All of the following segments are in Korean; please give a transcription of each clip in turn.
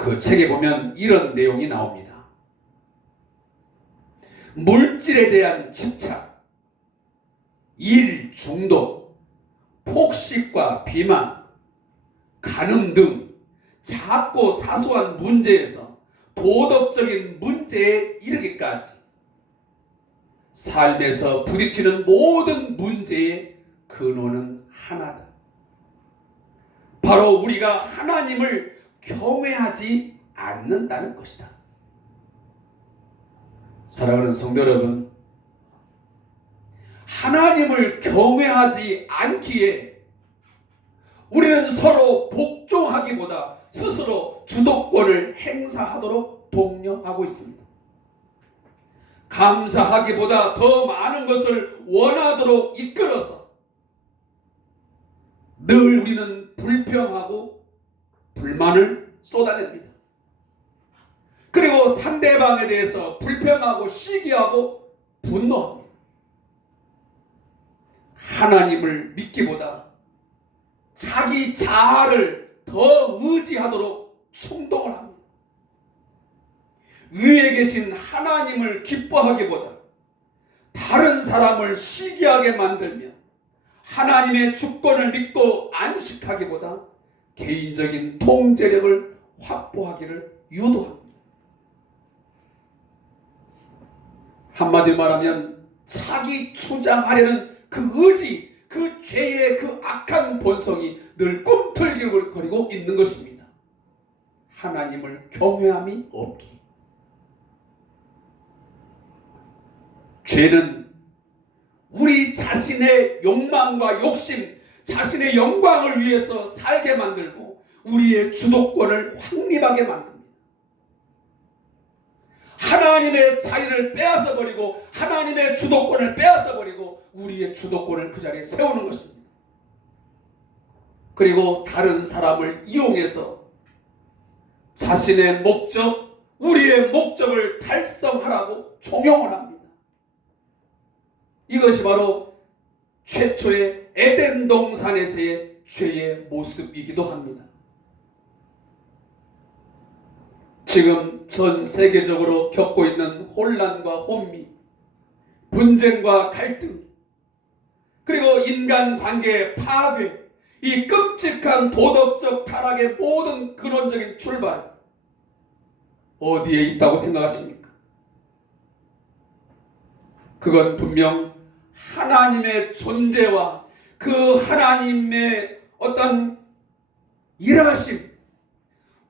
그 책에 보면 이런 내용이 나옵니다. 물질에 대한 집착, 일 중독, 폭식과 비만, 간음 등 작고 사소한 문제에서 도덕적인 문제에 이르기까지 삶에서 부딪히는 모든 문제의 근원은 하나다. 바로 우리가 하나님을 경외하지 않는다는 것이다. 사랑하는 성도 여러분, 하나님을 경외하지 않기에 우리는 서로 복종하기보다 스스로 주도권을 행사하도록 독려하고 있습니다. 감사하기보다 더 많은 것을 원하도록 이끌어서 늘 우리는 불평하고 불만을 쏟아냅니다. 그리고 상대방에 대해서 불평하고 시기하고 분노합니다. 하나님을 믿기보다 자기 자아를 더 의지하도록 충동을 합니다. 위에 계신 하나님을 기뻐하기보다 다른 사람을 시기하게 만들며 하나님의 주권을 믿고 안식하기보다 개인적인 통제력을 확보하기를 유도합니다. 한마디로 말하면 자기 주장하려는 그 의지, 그 죄의 그 악한 본성이 늘 꿈틀거리고 있는 것입니다. 하나님을 경외함이 없기. 죄는 우리 자신의 욕망과 욕심, 자신의 영광을 위해서 살게 만들고 우리의 주도권을 확립하게 만듭니다. 하나님의 자리를 빼앗아버리고 하나님의 주도권을 빼앗아버리고 우리의 주도권을 그 자리에 세우는 것입니다. 그리고 다른 사람을 이용해서 자신의 목적, 우리의 목적을 달성하라고 종용을 합니다. 이것이 바로 최초의 에덴 동산에서의 죄의 모습이기도 합니다. 지금 전 세계적으로 겪고 있는 혼란과 혼미, 분쟁과 갈등, 그리고 인간관계의 파괴, 이 끔찍한 도덕적 타락의 모든 근원적인 출발, 어디에 있다고 생각하십니까? 그건 분명 하나님의 존재와 그 하나님의 어떤 일하심,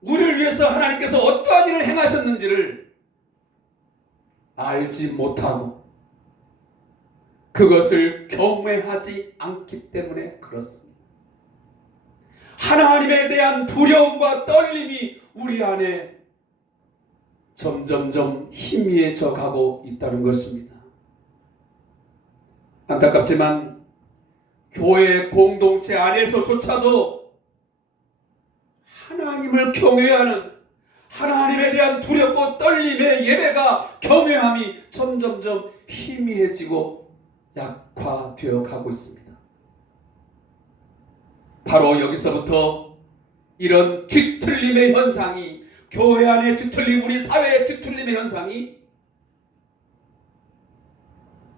우리를 위해서 하나님께서 어떠한 일을 행하셨는지를 알지 못하고 그것을 경외하지 않기 때문에 그렇습니다. 하나님에 대한 두려움과 떨림이 우리 안에 점점점 희미해져 가고 있다는 것입니다. 안타깝지만 교회 공동체 안에서조차도 하나님을 경외하는, 하나님에 대한 두렵고 떨림의 예배가, 경외함이 점점점 희미해지고 약화되어 가고 있습니다. 바로 여기서부터 이런 뒤틀림의 현상이, 교회 안의 뒤틀림, 우리 사회의 뒤틀림의 현상이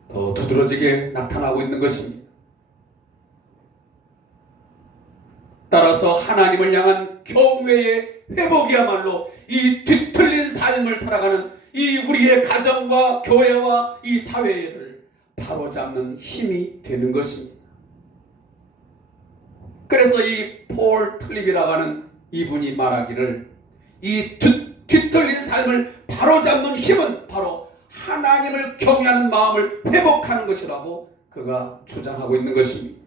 더 두드러지게 나타나고 있는 것입니다. 따라서 하나님을 향한 경외의 회복이야말로 이 뒤틀린 삶을 살아가는 이 우리의 가정과 교회와 이 사회를 바로잡는 힘이 되는 것입니다. 그래서 이 폴 틀립이라고 하는 이분이 말하기를 이 뒤틀린 삶을 바로잡는 힘은 바로 하나님을 경외하는 마음을 회복하는 것이라고 그가 주장하고 있는 것입니다.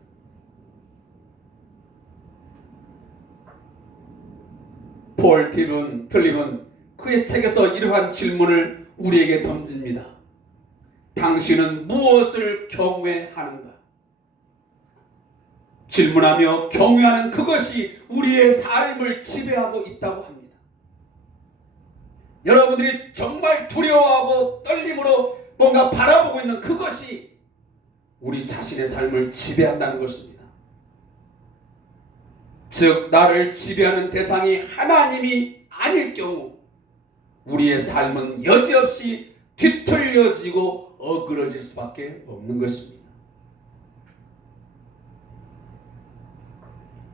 폴 틀립은 그의 책에서 이러한 질문을 우리에게 던집니다. 당신은 무엇을 경외하는가? 질문하며 경외하는 그것이 우리의 삶을 지배하고 있다고 합니다. 여러분들이 정말 두려워하고 떨림으로 뭔가 바라보고 있는 그것이 우리 자신의 삶을 지배한다는 것입니다. 즉 나를 지배하는 대상이 하나님이 아닐 경우 우리의 삶은 여지없이 뒤틀려지고 어그러질 수밖에 없는 것입니다.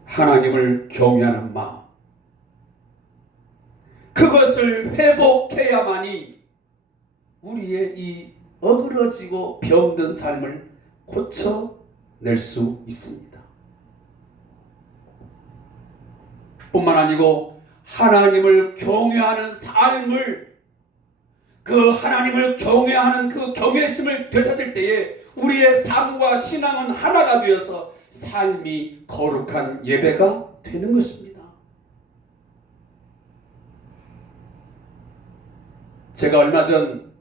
하나님을 경외하는 마음, 그것을 회복해야만이 우리의 이 어그러지고 병든 삶을 고쳐낼 수 있습니다. 뿐만 아니고 하나님을 경외하는 삶을, 그 하나님을 경외하는 그 경외심을 되찾을 때에 우리의 삶과 신앙은 하나가 되어서 삶이 거룩한 예배가 되는 것입니다. 제가 얼마 전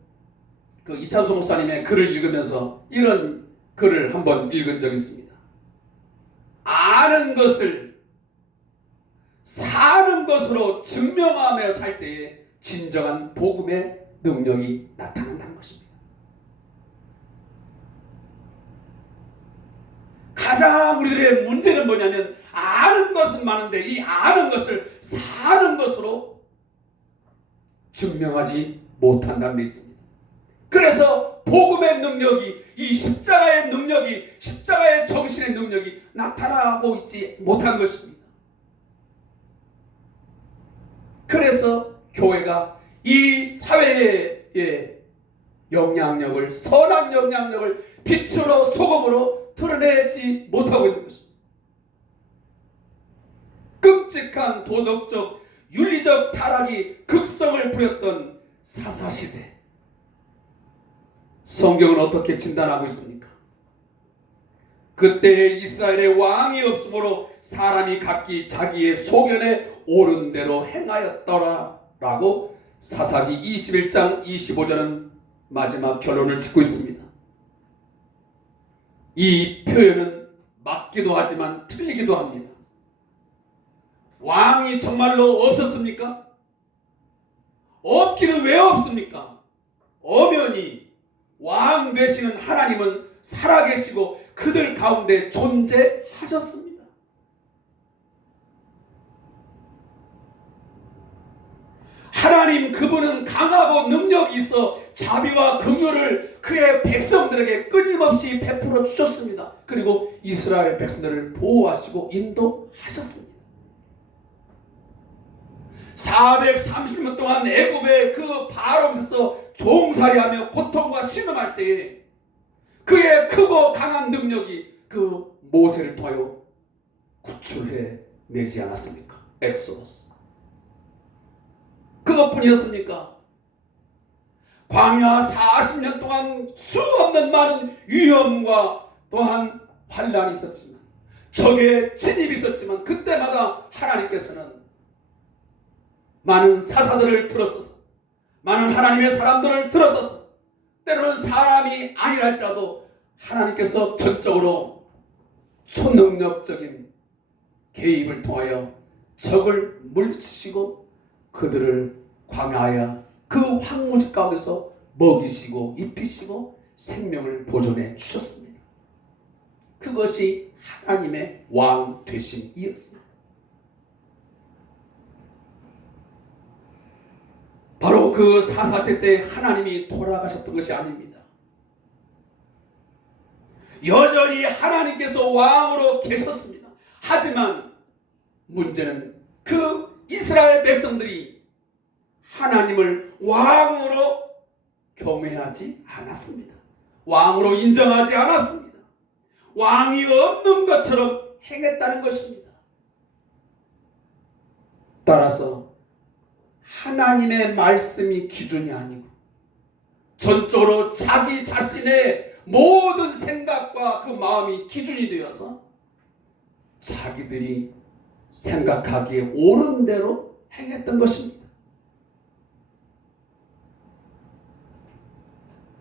그 이찬수 목사님의 글을 읽으면서 이런 글을 한번 읽은 적이 있습니다. 아는 것을 사는 것으로 증명하며 살 때에 진정한 복음의 능력이 나타난다는 것입니다. 가장 우리들의 문제는 뭐냐면 아는 것은 많은데 이 아는 것을 사는 것으로 증명하지 못한다는 데 있습니다. 그래서 복음의 능력이, 이 십자가의 능력이, 십자가의 정신의 능력이 나타나고 있지 못한 것입니다. 그래서 교회가 이 사회의 영향력을, 선한 영향력을 빛으로 소금으로 드러내지 못하고 있는 것입니다. 끔찍한 도덕적, 윤리적 타락이 극성을 부렸던 사사시대, 성경은 어떻게 진단하고 있습니까? 그때 이스라엘의 왕이 없으므로 사람이 각기 자기의 소견에 옳은 대로 행하였더라 라고 사사기 21장 25절은 마지막 결론을 짓고 있습니다. 이 표현은 맞기도 하지만 틀리기도 합니다. 왕이 정말로 없었습니까? 없기는 왜 없습니까? 엄연히 왕 되시는 하나님은 살아계시고 그들 가운데 존재하셨습니다. 하나님 그분은 강하고 능력이 있어 자비와 긍휼을 그의 백성들에게 끊임없이 베풀어 주셨습니다. 그리고 이스라엘 백성들을 보호하시고 인도하셨습니다. 430년 동안 애굽의 그 바로에서 종살이하며 고통과 신음할 때에 그의 크고 강한 능력이 그 모세를 통하여 구출해 내지 않았습니까? 엑소더스. 그것뿐이었습니까? 광야 40년 동안 수없는 많은 위험과 또한 환란이 있었지만, 적의 진입이 있었지만, 그때마다 하나님께서는 많은 사사들을 들었어서, 많은 하나님의 사람들을 들었어서, 때로는 사람이 아니랄지라도 하나님께서 전적으로 초능력적인 개입을 통하여 적을 물리치시고 그들을 광야하여 그 황무지 가운데서 먹이시고 입히시고 생명을 보존해 주셨습니다. 그것이 하나님의 왕 되심이었습니다. 바로 그 사사세 때 하나님이 돌아가셨던 것이 아닙니다. 여전히 하나님께서 왕으로 계셨습니다. 하지만 문제는 그 이스라엘 백성들이 하나님을 왕으로 경외하지 않았습니다. 왕으로 인정하지 않았습니다. 왕이 없는 것처럼 행했다는 것입니다. 따라서 하나님의 말씀이 기준이 아니고 전적으로 자기 자신의 모든 생각과 그 마음이 기준이 되어서 자기들이 생각하기에 옳은 대로 행했던 것입니다.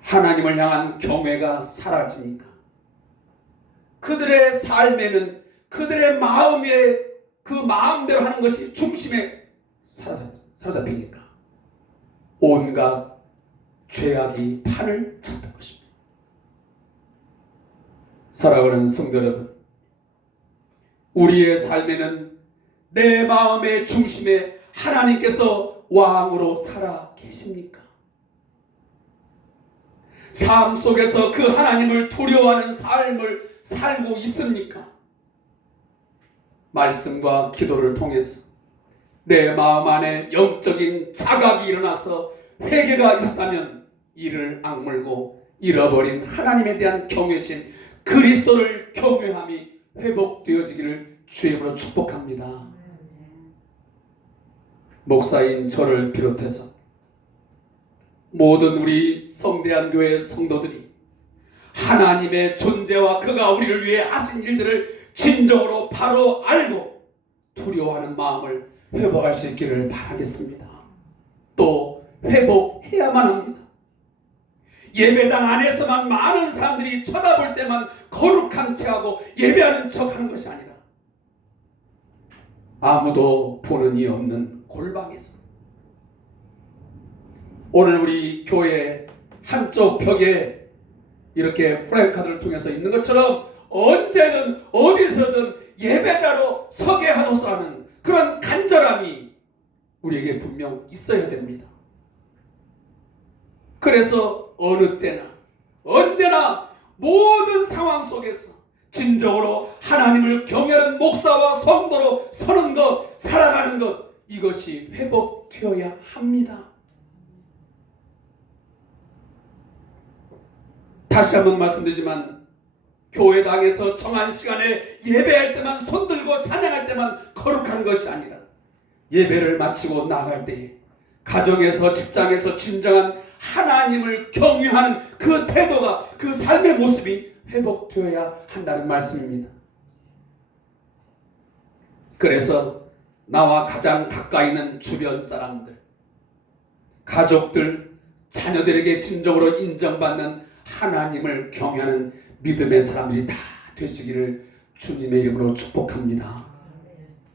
하나님을 향한 경외가 사라지니까 그들의 삶에는 그들의 마음에 그 마음대로 하는 것이 중심에 사로잡히니까 온갖 죄악이 판을 쳤던 것입니다. 사랑하는 성도 여러분, 우리의 삶에는 내 마음의 중심에 하나님께서 왕으로 살아 계십니까? 삶 속에서 그 하나님을 두려워하는 삶을 살고 있습니까? 말씀과 기도를 통해서 내 마음 안에 영적인 자각이 일어나서 회개가 있었다면 이를 악물고 잃어버린 하나님에 대한 경외심, 그리스도를 경외함이 회복되어지기를 주의 이름으로 축복합니다. 목사인 저를 비롯해서 모든 우리 성대한 교회 성도들이 하나님의 존재와 그가 우리를 위해 하신 일들을 진정으로 바로 알고 두려워하는 마음을 회복할 수 있기를 바라겠습니다. 또 회복해야만 합니다. 예배당 안에서만 많은 사람들이 쳐다볼 때만 거룩한 체하고 예배하는 척하는 것이 아니라 아무도 보는 이 없는 골방에서, 오늘 우리 교회 한쪽 벽에 이렇게 플래카드를 통해서 있는 것처럼 언제든 어디서든 예배자로 서게 하소서 하는 그런 간절함이 우리에게 분명 있어야 됩니다. 그래서 어느 때나 언제나 모든 상황 속에서 진정으로 하나님을 경외하는 목사와 성도로 서는 것, 살아가는 것, 이것이 회복되어야 합니다. 다시 한번 말씀드리지만 교회당에서 정한 시간에 예배할 때만 손들고 찬양할 때만 거룩한 것이 아니라 예배를 마치고 나갈 때에 가정에서 직장에서 진정한 하나님을 경외하는 그 태도가, 그 삶의 모습이 회복되어야 한다는 말씀입니다. 그래서 나와 가장 가까이 있는 주변 사람들, 가족들, 자녀들에게 진정으로 인정받는 하나님을 경외하는 믿음의 사람들이 다 되시기를 주님의 이름으로 축복합니다.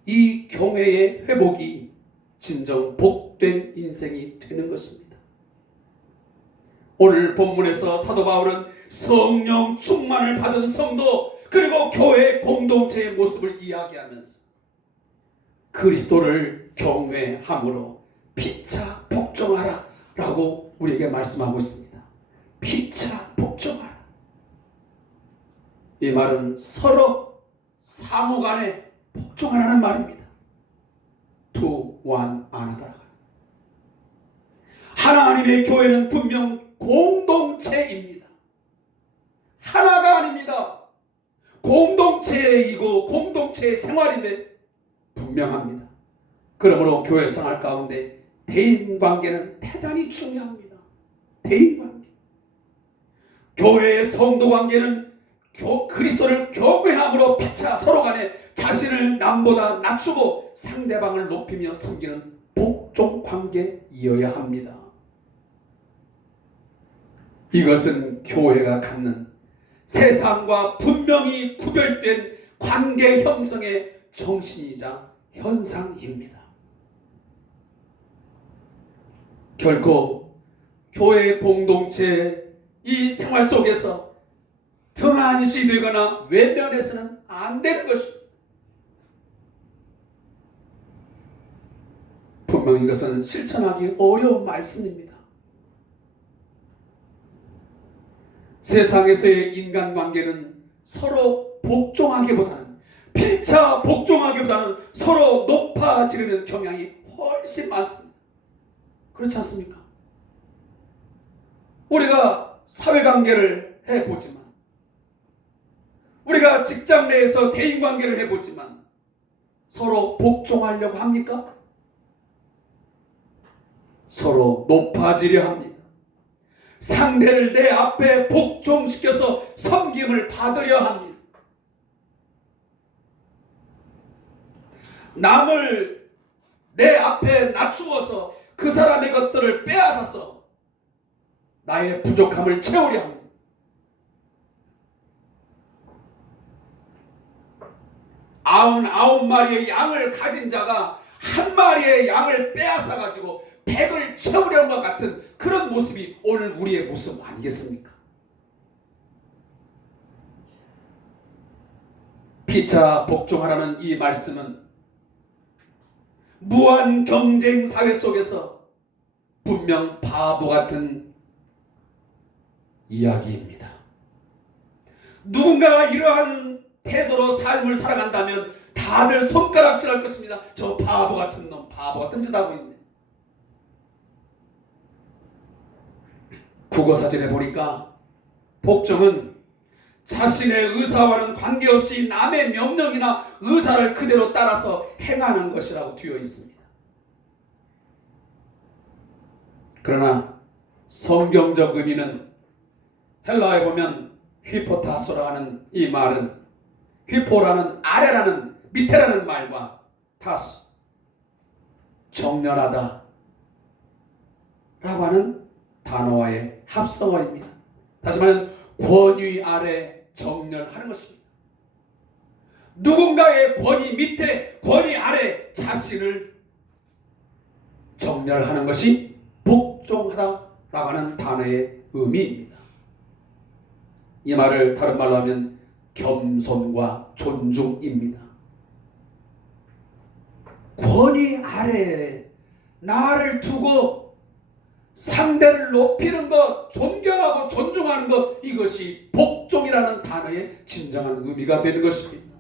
이 경외의 회복이 진정 복된 인생이 되는 것입니다. 오늘 본문에서 사도 바울은 성령 충만을 받은 성도, 그리고 교회 공동체의 모습을 이야기하면서 그리스도를 경외함으로 피차 복종하라 라고 우리에게 말씀하고 있습니다. 피차 복종하라. 이 말은 서로 상호간에 복종하라는 말입니다. to one another. 하나님의 교회는 분명 공동체입니다. 하나가 아닙니다. 공동체이고 공동체의 생활인데 분명합니다. 그러므로 교회 생활 가운데 대인관계는 대단히 중요합니다. 대인관계. 교회의 성도관계는 그리스도를 경외함으로 피차 서로 간에 자신을 남보다 낮추고 상대방을 높이며 섬기는 복종관계이어야 합니다. 이것은 교회가 갖는 세상과 분명히 구별된 관계 형성의 정신이자 현상입니다. 결코 교회 공동체의 이 생활 속에서 등한시 되거나 외면해서는 안 되는 것입니다. 분명히 이것은 실천하기 어려운 말씀입니다. 세상에서의 인간관계는 서로 복종하기보다는, 피차 복종하기보다는 서로 높아지려는 경향이 훨씬 많습니다. 그렇지 않습니까? 우리가 사회관계를 해보지만, 우리가 직장 내에서 대인관계를 해보지만 서로 복종하려고 합니까? 서로 높아지려 합니다. 상대를 내 앞에 복종시켜서 섬김을 받으려 합니다. 남을 내 앞에 낮추어서 그 사람의 것들을 빼앗아서 나의 부족함을 채우려 합니다. 아흔아홉 마리의 양을 가진 자가 한 마리의 양을 빼앗아 가지고 100을 채우려는 것 같은 그런 모습이 오늘 우리의 모습 아니겠습니까? 피차 복종하라는 이 말씀은 무한 경쟁 사회 속에서 분명 바보 같은 이야기입니다. 누군가가 이러한 태도로 삶을 살아간다면 다들 손가락질할 것입니다. 저 바보 같은 놈, 바보 같은 짓 하고 있네. 국어사전에 보니까 복종은 자신의 의사와는 관계없이 남의 명령이나 의사를 그대로 따라서 행하는 것이라고 되어 있습니다. 그러나 성경적 의미는 헬라어에 보면 휘포타소라 하는 이 말은 휘포라는 아래라는 밑에라는 말과 타소 정렬하다 라고 하는 단어와의 합성어입니다. 다시 말하면 권위 아래 정렬하는 것입니다. 누군가의 권위 밑에 권위 아래 자신을 정렬하는 것이 복종하다라고 하는 단어의 의미입니다. 이 말을 다른 말로 하면 겸손과 존중입니다. 권위 아래에 나를 두고 상대를 높이는 것, 존경하고 존중하는 것, 이것이 복종이라는 단어의 진정한 의미가 되는 것입니다.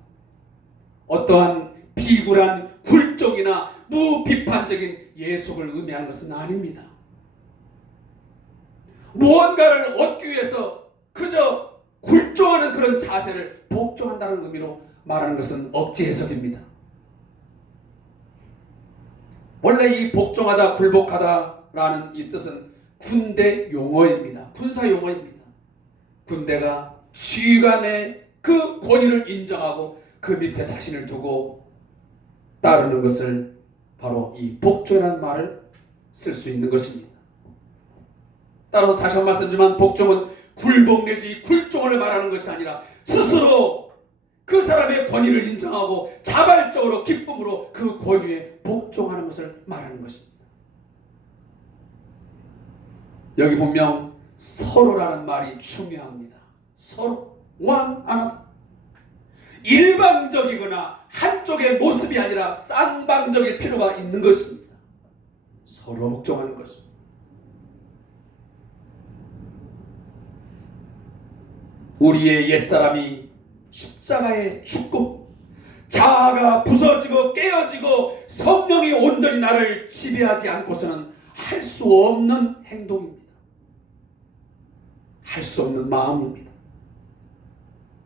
어떠한 비굴한 굴종이나 무비판적인 예속을 의미하는 것은 아닙니다. 무언가를 얻기 위해서 그저 굴종하는 그런 자세를 복종한다는 의미로 말하는 것은 억지 해석입니다. 원래 이 복종하다, 굴복하다라는 이 뜻은 군대 용어입니다. 군사 용어입니다. 군대가 시간에 그 권위를 인정하고 그 밑에 자신을 두고 따르는 것을 바로 이 복종이라는 말을 쓸 수 있는 것입니다. 따라서 다시 한 번 말씀드리지만 복종은 굴복 내지 굴종을 말하는 것이 아니라 스스로 그 사람의 권위를 인정하고 자발적으로 기쁨으로 그 권위에 복종하는 것을 말하는 것입니다. 여기 분명 서로라는 말이 중요합니다. 서로 one another. 일방적이거나 한쪽의 모습이 아니라 쌍방적일 필요가 있는 것입니다. 서로 복종하는 것입니다. 우리의 옛사람이 십자가에 죽고 자아가 부서지고 깨어지고 성령이 온전히 나를 지배하지 않고서는 할 수 없는 행동입니다. 할 수 없는 마음입니다.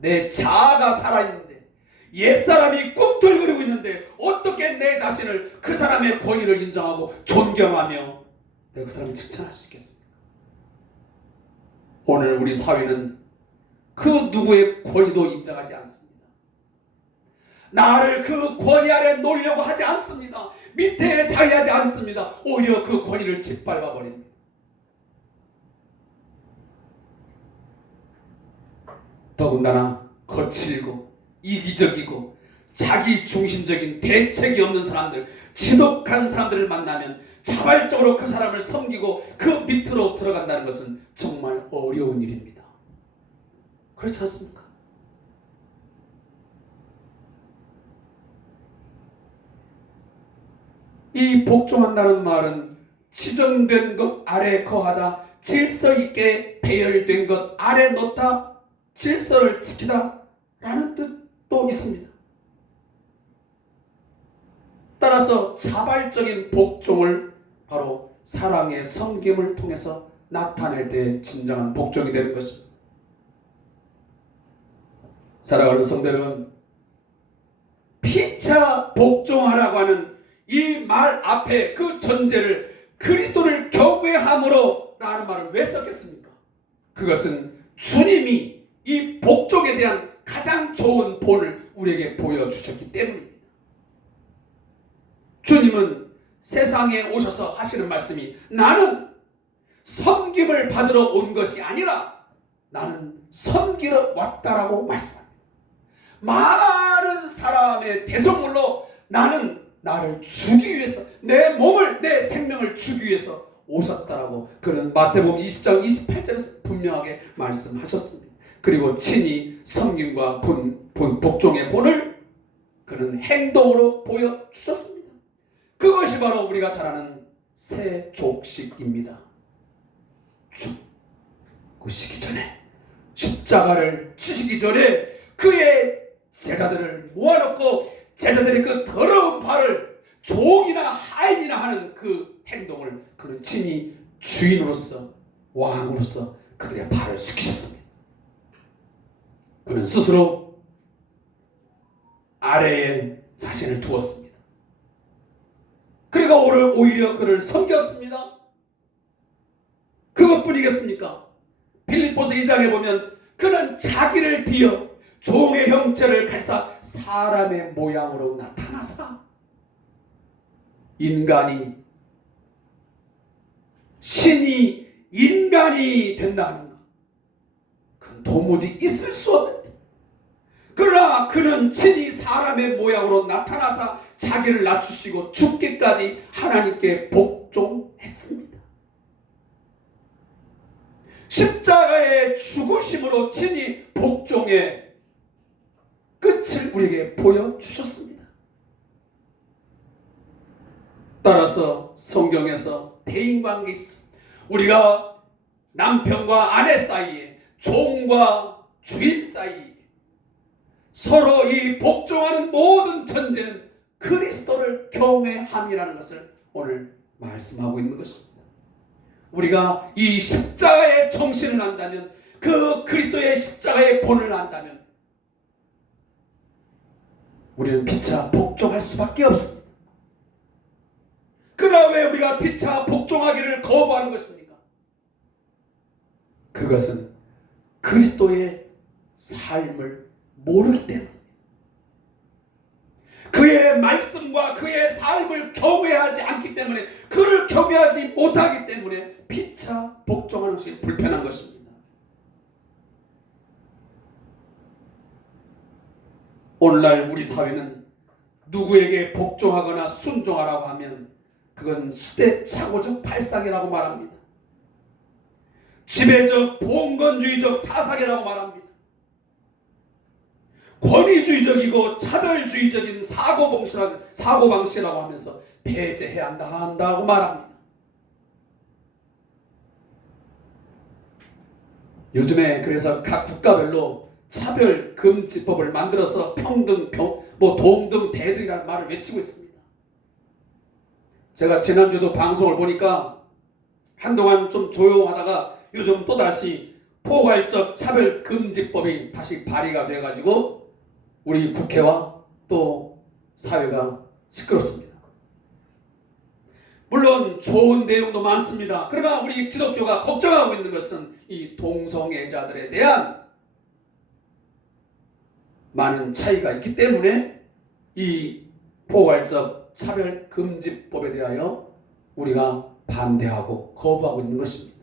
내 자아가 살아있는데 옛사람이 꿈틀거리고 있는데 어떻게 내 자신을 그 사람의 권위를 인정하고 존경하며 내가 그 사람을 칭찬할 수 있겠습니까? 오늘 우리 사회는 그 누구의 권위도 인정하지 않습니다. 나를 그 권위 아래 놓으려고 하지 않습니다. 밑에 자리하지 않습니다. 오히려 그 권위를 짓밟아 버립니다. 더군다나 거칠고 이기적이고 자기 중심적인 대책이 없는 사람들, 지독한 사람들을 만나면 자발적으로 그 사람을 섬기고 그 밑으로 들어간다는 것은 정말 어려운 일입니다. 그렇지 않습니까? 이 복종한다는 말은 지정된 것 아래 거하다, 질서 있게 배열된 것 아래 놓다, 질서를 지키다 라는 뜻도 있습니다. 따라서 자발적인 복종을 바로 사랑의 섬김을 통해서 나타낼 때 진정한 복종이 되는 것입니다. 사랑하는 성도 여러분, 피차 복종하라고 하는 이 말 앞에 그 전제를 그리스도를 경외함으로 라는 말을 왜 썼겠습니까? 그것은 주님이 이 복종에 대한 가장 좋은 본을 우리에게 보여주셨기 때문입니다. 주님은 세상에 오셔서 하시는 말씀이 나는 섬김을 받으러 온 것이 아니라 나는 섬기러 왔다라고 말씀합니다. 많은 사람의 대속물로 나는 나를 주기 위해서 내 몸을 내 생명을 주기 위해서 오셨다라고 그는 마태복음 20장 28절에서 분명하게 말씀하셨습니다. 그리고 친히 섬김과 복종의 본을 그는 행동으로 보여주셨습니다. 그것 그것이 바로 우리가 잘 아는 세족식입니다. 죽으시기 전에, 십자가를 지시기 전에 그의 제자들을 모아놓고 제자들의 그 더러운 발을 종이나 하인이나 하는 그 행동을 그는 친히 주인으로서, 왕으로서 그들의 발을 씻기셨습니다. 그는 스스로 아래에 자신을 두었습니다. 그러니까 오히려 그를 섬겼습니다. 그것뿐이겠습니까? 빌립보서 2장에 보면 그는 자기를 비어 종의 형체를 가지사 사람의 모양으로 나타나사 신이 인간이 된다는 것, 그건 도무지 있을 수 없는 일. 그러나 그는 친히 사람의 모양으로 나타나사 자기를 낮추시고 죽기까지 하나님께 복종했습니다. 십자가의 죽으심으로 친히 복종의 끝을 우리에게 보여주셨습니다. 따라서 성경에서 대인관계 있습니다. 우리가 남편과 아내 사이에, 종과 주인 사이에 서로 이 복종하는 모든 전제는 그리스도를 경외함이라는 것을 오늘 말씀하고 있는 것입니다. 우리가 이 십자가의 정신을 안다면, 그 그리스도의 십자가의 본을 안다면 우리는 피차 복종할 수밖에 없습니다. 그러나 왜 우리가 피차 복종하기를 거부하는 것입니까? 그것은 그리스도의 삶을 모르기 때문입니다. 그의 말씀과 그의 삶을 경외하지 않기 때문에, 그를 경외하지 못하기 때문에 피차 복종하는 것이 불편한 것입니다. 오늘날 우리 사회는 누구에게 복종하거나 순종하라고 하면 그건 시대착오적 발상이라고 말합니다. 지배적 봉건주의적 사상이라고 말합니다. 권위주의적이고 차별주의적인 사고방식이라고 하면서 배제해야 한다고 말합니다. 요즘에 그래서 각 국가별로 차별금지법을 만들어서 평등, 동등, 대등이라는 말을 외치고 있습니다. 제가 지난주도 방송을 보니까 한동안 좀 조용하다가 요즘 또다시 포괄적 차별금지법이 다시 발의가 돼가지고 우리 국회와 또 사회가 시끄럽습니다. 물론 좋은 내용도 많습니다. 그러나 우리 기독교가 걱정하고 있는 것은 이 동성애자들에 대한 많은 차이가 있기 때문에 이 포괄적 차별금지법에 대하여 우리가 반대하고 거부하고 있는 것입니다.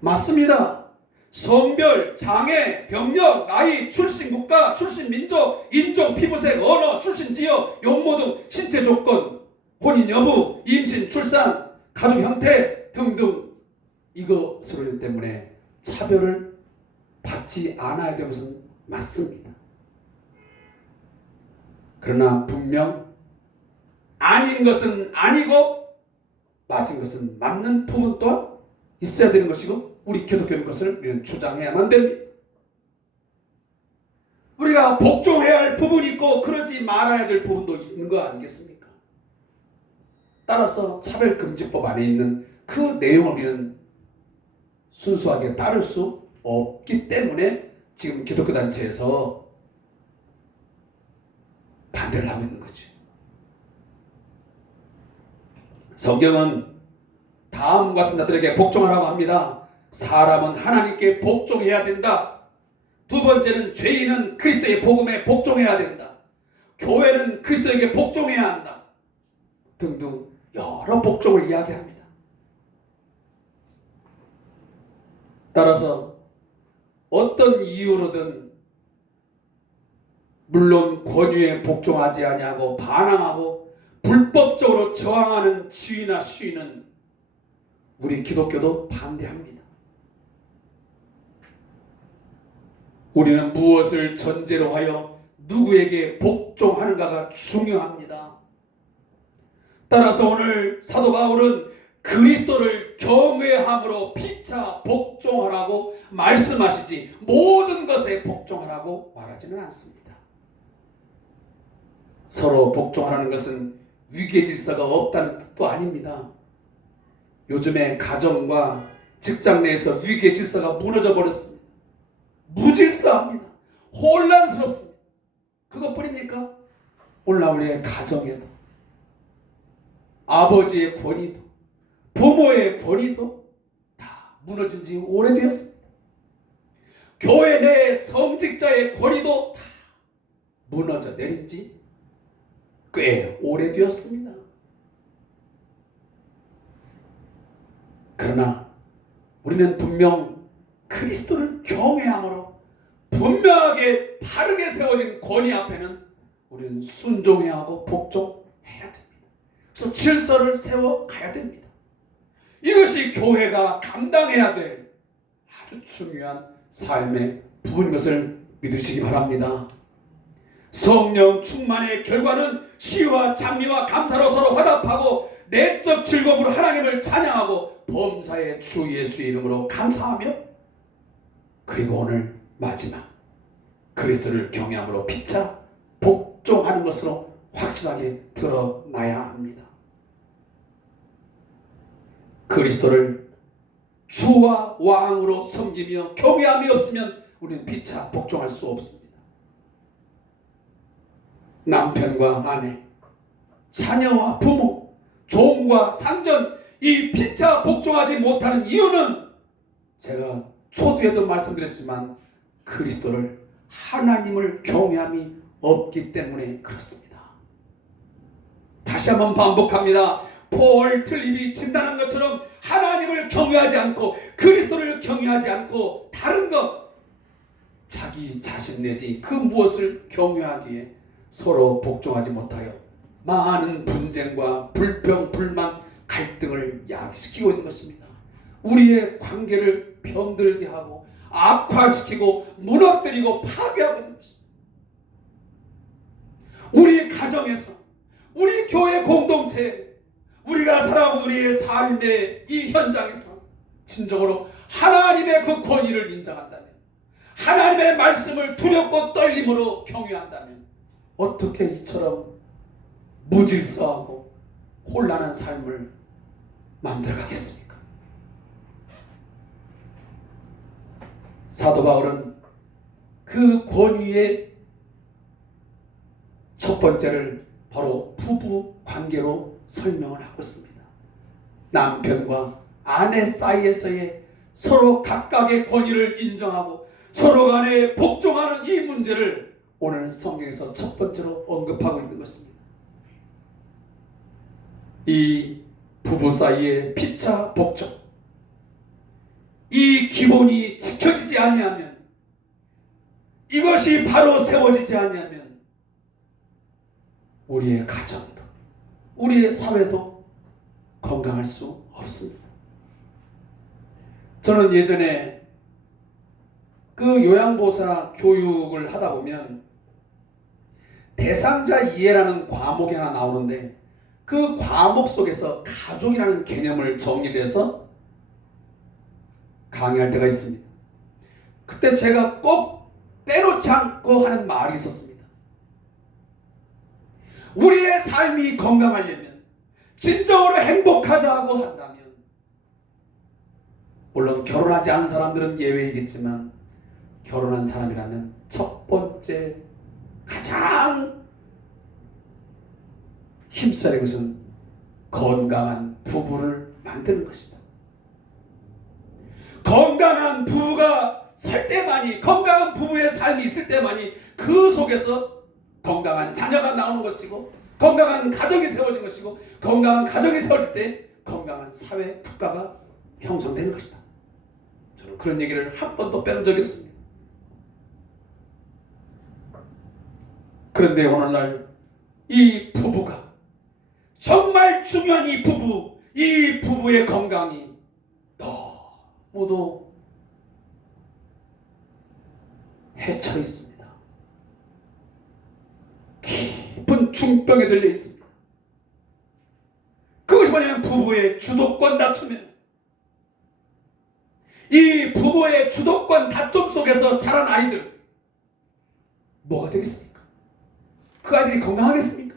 맞습니다. 성별, 장애, 병력, 나이, 출신 국가, 출신 민족, 인종, 피부색, 언어, 출신 지역, 용모 등 신체 조건, 혼인 여부, 임신, 출산, 가족 형태 등등 이것으로 때문에 차별을 받지 않아야 되는 것은 맞습니다. 그러나 분명 아닌 것은 아니고 맞은 것은 맞는 부분 또한 있어야 되는 것이고, 우리 기독교인 것을 우리는 주장해야만 됩니다. 우리가 복종해야 할 부분이 있고 그러지 말아야 될 부분도 있는 거 아니겠습니까? 따라서 차별금지법 안에 있는 그 내용을 우리는 순수하게 따를 수 없기 때문에 지금 기독교 단체에서 반대를 하고 있는 거죠. 성경은 다음 같은 자들에게 복종하라고 합니다. 사람은 하나님께 복종해야 된다. 두 번째는 죄인은 그리스도의 복음에 복종해야 된다. 교회는 그리스도에게 복종해야 한다. 등등 여러 복종을 이야기합니다. 따라서 어떤 이유로든 물론 권위에 복종하지 아니하고 반항하고 불법적으로 저항하는 지위나 수위는 우리 기독교도 반대합니다. 우리는 무엇을 전제로 하여 누구에게 복종하는가가 중요합니다. 따라서 오늘 사도 바울은 그리스도를 경외함으로 피차 복종하라고 말씀하시지 모든 것에 복종하라고 말하지는 않습니다. 서로 복종하라는 것은 위계 질서가 없다는 뜻도 아닙니다. 요즘에 가정과 직장 내에서 위계 질서가 무너져 버렸습니다. 무질서합니다. 혼란스럽습니다. 그것뿐입니까? 오늘날 우리의 가정에도 아버지의 권위도 부모의 권위도 다 무너진 지 오래되었습니다. 교회 내 성직자의 권위도 다 무너져 내린 지 꽤 오래되었습니다. 그러나 우리는 분명 그리스도를 경외함으로 분명하게 바르게 세워진 권위 앞에는 우리는 순종해야 하고 복종해야 됩니다. 그래서 질서를 세워가야 됩니다. 이것이 교회가 감당해야 될 아주 중요한 삶의 부분인 것을 믿으시기 바랍니다. 성령 충만의 결과는 시와 찬미와 감사로 서로 화답하고 내적 즐거움으로 하나님을 찬양하고 범사의 주 예수의 이름으로 감사하며 그리고 오늘 마지막 그리스도를 경외함으로 피차 복종하는 것으로 확실하게 드러나야 합니다. 그리스도를 주와 왕으로 섬기며 경외함이 없으면 우리는 피차 복종할 수 없습니다. 남편과 아내, 자녀와 부모, 종과 상전 이 피차 복종하지 못하는 이유는 제가 초두에도 말씀드렸지만 그리스도를 하나님을 경외함이 없기 때문에 그렇습니다. 다시 한번 반복합니다. 폴 틀립이 진단한 것처럼 하나님을 경외하지 않고 그리스도를 경외하지 않고 다른 것 자기 자신 내지 그 무엇을 경외하기에 서로 복종하지 못하여 많은 분쟁과 불평, 불만, 갈등을 야기시키고 있는 것입니다. 우리의 관계를 병들게 하고 악화시키고 무너뜨리고 파괴하고 있는 것입니다. 우리 가정에서 우리 교회 공동체 우리가 살아가고 우리의 삶의 이 현장에서 진정으로 하나님의 그 권위를 인정한다면 하나님의 말씀을 두렵고 떨림으로 경외한다면 어떻게 이처럼 무질서하고 혼란한 삶을 만들어가겠습니까? 사도 바울은 그 권위의 첫 번째를 바로 부부 관계로 설명을 하고 있습니다. 남편과 아내 사이에서의 서로 각각의 권위를 인정하고 서로 간에 복종하는 이 문제를 오늘 성경에서 첫 번째로 언급하고 있는 것입니다. 이 부부 사이의 피차 복종, 이 기본이 지켜지지 아니하면, 이것이 바로 세워지지 아니하면 우리의 가정도 우리의 사회도 건강할 수 없습니다. 저는 예전에 그 요양보호사 교육을 하다 보면 대상자 이해라는 과목이 하나 나오는데 그 과목 속에서 가족이라는 개념을 정리를 해서 강의할 때가 있습니다. 그때 제가 꼭 빼놓지 않고 하는 말이 있었습니다. 우리의 삶이 건강하려면, 진정으로 행복하자고 한다면, 물론 결혼하지 않은 사람들은 예외이겠지만 결혼한 사람이라면 첫 번째 가장 힘써야 할 것은 건강한 부부를 만드는 것이다. 건강한 부부가 살 때만이, 건강한 부부의 삶이 있을 때만이 그 속에서 건강한 자녀가 나오는 것이고 건강한 가정이 세워진 것이고 건강한 가정이 세워질 때 건강한 사회 국가가 형성되는 것이다. 저는 그런 얘기를 한 번도 빼놓은 적이 없습니다. 그런데 오늘날 이 부부가 정말 중요한 이 부부의 건강이 너무도 해쳐 있습니다. 깊은 중병에 들려 있습니다. 그것이 뭐냐면 부부의 주도권 다툼이에요. 이 부부의 주도권 다툼 속에서 자란 아이들 뭐가 되겠습니까? 그 아이들이 건강하겠습니까?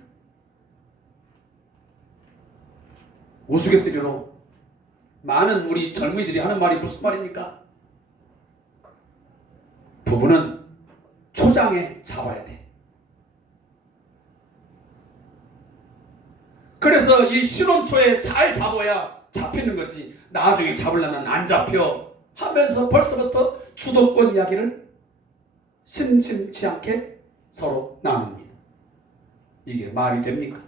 우스갯소리로 많은 우리 젊은이들이 하는 말이 무슨 말입니까? 부부는 초장에 잡아야 돼. 그래서 이 신혼 초에 잘 잡아야 잡히는 거지, 나중에 잡으려면 안 잡혀 하면서 벌써부터 주도권 이야기를 심심치 않게 서로 나눕니다. 이게 말이 됩니까?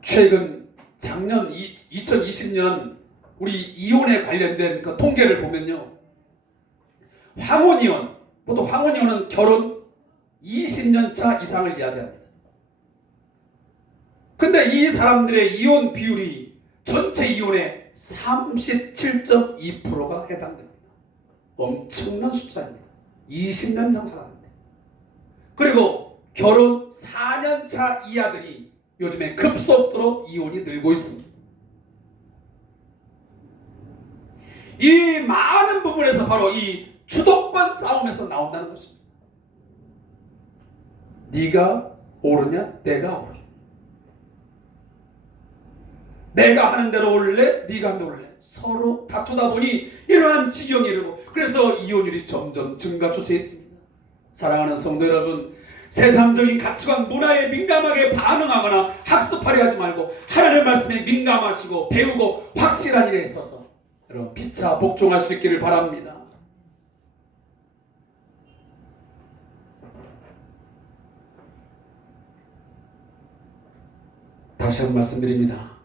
최근 작년 2020년 우리 이혼에 관련된 그 통계를 보면요, 황혼이혼, 보통 황혼이혼은 결혼 20년 차 이상을 이야기합니다. 근데 이 사람들의 이혼 비율이 전체 이혼의 37.2%가 해당됩니다. 엄청난 숫자입니다. 20년 이상 살았는데. 그리고 결혼 4년 차 이하들이 요즘에 급속도로 이혼이 늘고 있습니다. 이 많은 부분에서 바로 이 주도권 싸움에서 나온다는 것입니다. 네가 옳으냐 내가 옳으냐, 내가 하는 대로 옳을래 네가 하는 대로 옳을래, 서로 다투다 보니 이러한 지경이 이르고, 그래서 이혼율이 점점 증가 추세에 있습니다. 사랑하는 성도 여러분, 세상적인 가치관 문화에 민감하게 반응하거나 학습하려 하지 말고 하나님의 말씀에 민감하시고 배우고 확실한 일에 있어서 여러분 피차 복종할 수 있기를 바랍니다. 다시 한번 말씀드립니다.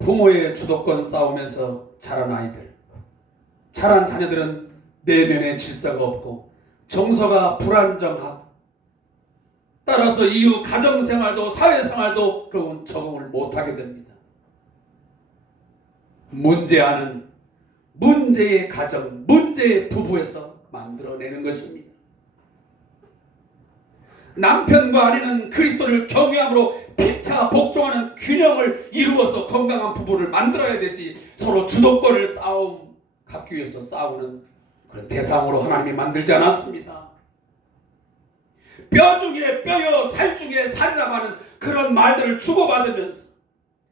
부모의 주도권 싸움에서 자란 아이들, 자란 자녀들은 내면의 질서가 없고 정서가 불안정하고, 따라서 이후 가정생활도 사회생활도 결국은 적응을 못하게 됩니다. 문제아는 문제의 가정, 문제의 부부에서 만들어내는 것입니다. 남편과 아내는 그리스도를 경외함으로 피차 복종하는 균형을 이루어서 건강한 부부를 만들어야 되지, 서로 주도권을 갖기 위해서 싸우는 그런 대상으로 하나님이 만들지 않았습니다. 뼈 중에 뼈요 살 중에 살이라고 하는 그런 말들을 주고받으면서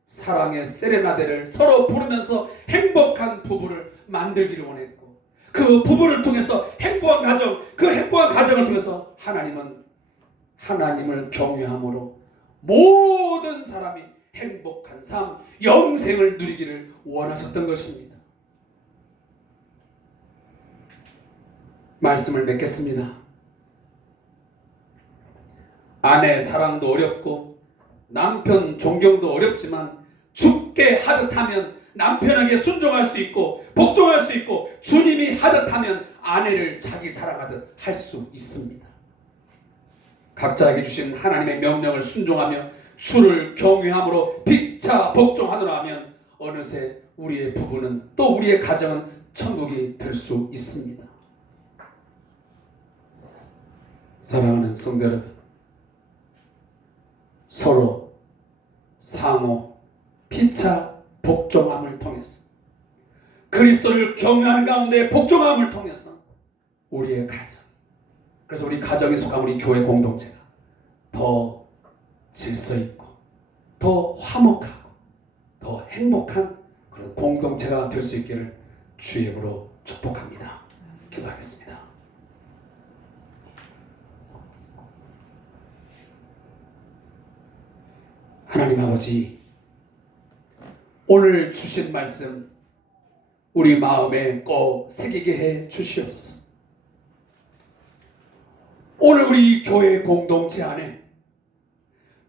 사랑의 세레나데를 서로 부르면서 행복한 부부를 만들기를 원했고, 그 부부를 통해서 행복한 가정, 그 행복한 가정을 통해서 하나님은 하나님을 경외함으로 모든 사람이 행복한 삶, 영생을 누리기를 원하셨던 것입니다. 말씀을 맺겠습니다. 아내 사랑도 어렵고 남편 존경도 어렵지만 주께 하듯 하면 남편에게 순종할 수 있고 복종할 수 있고, 주님이 하듯 하면 아내를 자기 사랑하듯 할 수 있습니다. 각자에게 주신 하나님의 명령을 순종하며 주를 경외함으로 피차 복종하노라 하면 어느새 우리의 부부는 또 우리의 가정은 천국이 될 수 있습니다. 사랑하는 성도 여러분, 서로 상호 피차 복종함을 통해서, 그리스도를 경외하는 가운데 복종함을 통해서 우리의 가정, 그래서 우리 가정에 속한 우리 교회 공동체가 더 질서 있고 더 화목하고 더 행복한 그런 공동체가 될 수 있기를 주의 이름으로 축복합니다. 기도하겠습니다. 하나님 아버지, 오늘 주신 말씀 우리 마음에 꼭 새기게 해 주시옵소서. 오늘 우리 교회 공동체 안에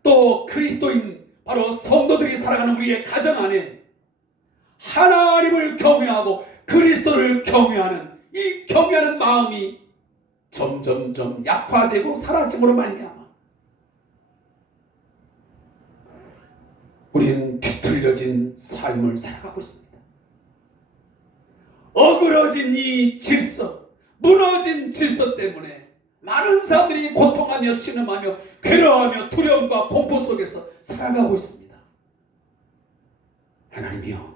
또 그리스도인 바로 성도들이 살아가는 우리의 가정 안에 하나님을 경외하고 그리스도를 경외하는 이 경외하는 마음이 점점점 약화되고 사라짐으로 말미암아 우리는 뒤틀려진 삶을 살아가고 있습니다. 어그러진 이 질서, 무너진 질서 때문에 많은 사람들이 고통하며 신음하며 괴로워하며 두려움과 공포 속에서 살아가고 있습니다. 하나님이여,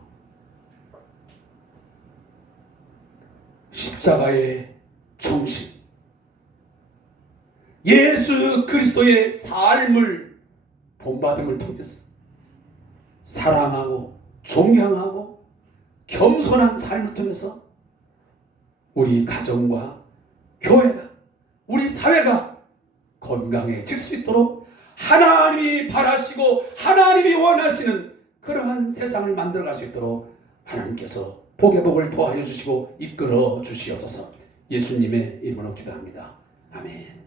십자가의 정신, 예수 그리스도의 삶을 본받음을 통해서 사랑하고 존경하고 겸손한 삶을 통해서 우리 가정과 교회가, 우리 사회가 건강해질 수 있도록 하나님이 바라시고 하나님이 원하시는 그러한 세상을 만들어갈 수 있도록 하나님께서 복의 복을 더하여 주시고 이끌어 주시옵소서. 예수님의 이름으로 기도합니다. 아멘.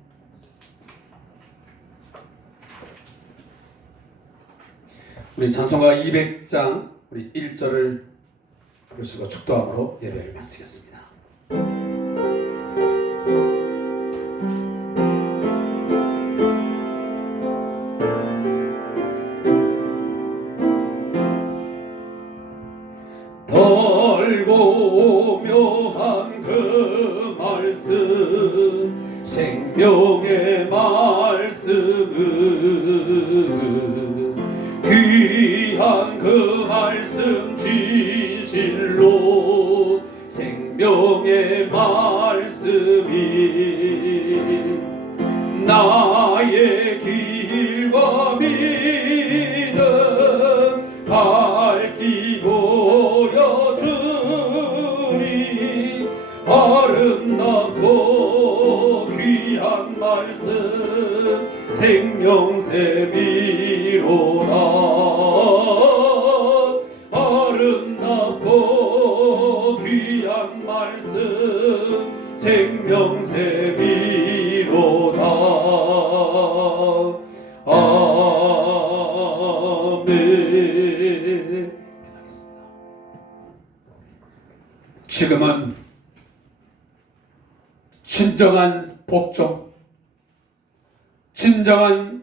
우리 찬송가 200장 우리 1절을 부르시고 축도함으로 예배를 마치겠습니다. 넓고 묘한 그 말씀, 생명의 말씀은 귀한 그 말씀 진실로 생명의 말씀이 나의 길과 믿음 밝히 보여주니 아름답고 귀한 말씀 생명샘이로다. 아름답고 귀한 말씀 생명샘이로다. 아멘. 지금은 진정한 복종, 진정한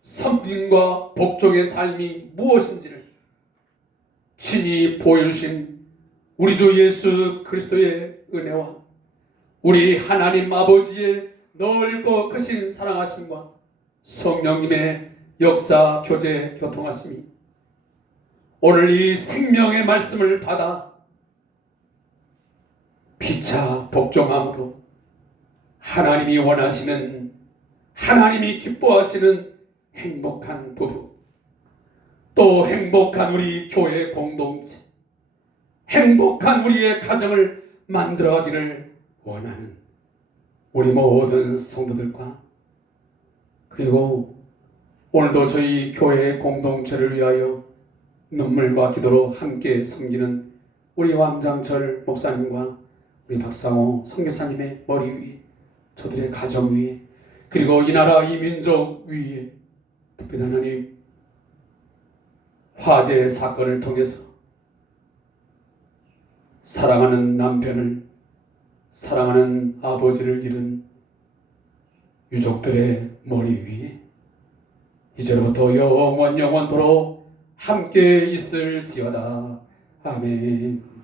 선빈과 복종의 삶이 무엇인지를 친히 보여주신 우리 주 예수 그리스도의 은혜와 우리 하나님 아버지의 넓고 크신 사랑하심과 성령님의 역사, 교제, 교통하심이 오늘 이 생명의 말씀을 받아 피차 복종함으로 하나님이 원하시는, 하나님이 기뻐하시는 행복한 부부, 또 행복한 우리 교회 공동체, 행복한 우리의 가정을 만들어가기를 원하는 우리 모든 성도들과, 그리고 오늘도 저희 교회 공동체를 위하여 눈물과 기도로 함께 섬기는 우리 왕장철 목사님과 우리 박상호 선교사님의 머리 위에, 저들의 가정 위에, 그리고 이 나라 이 민족 위에 특별히 하나님 화재 사건을 통해서 사랑하는 남편을, 사랑하는 아버지를 잃은 유족들의 머리 위에 이제부터 영원토록 함께 있을지어다. 아멘.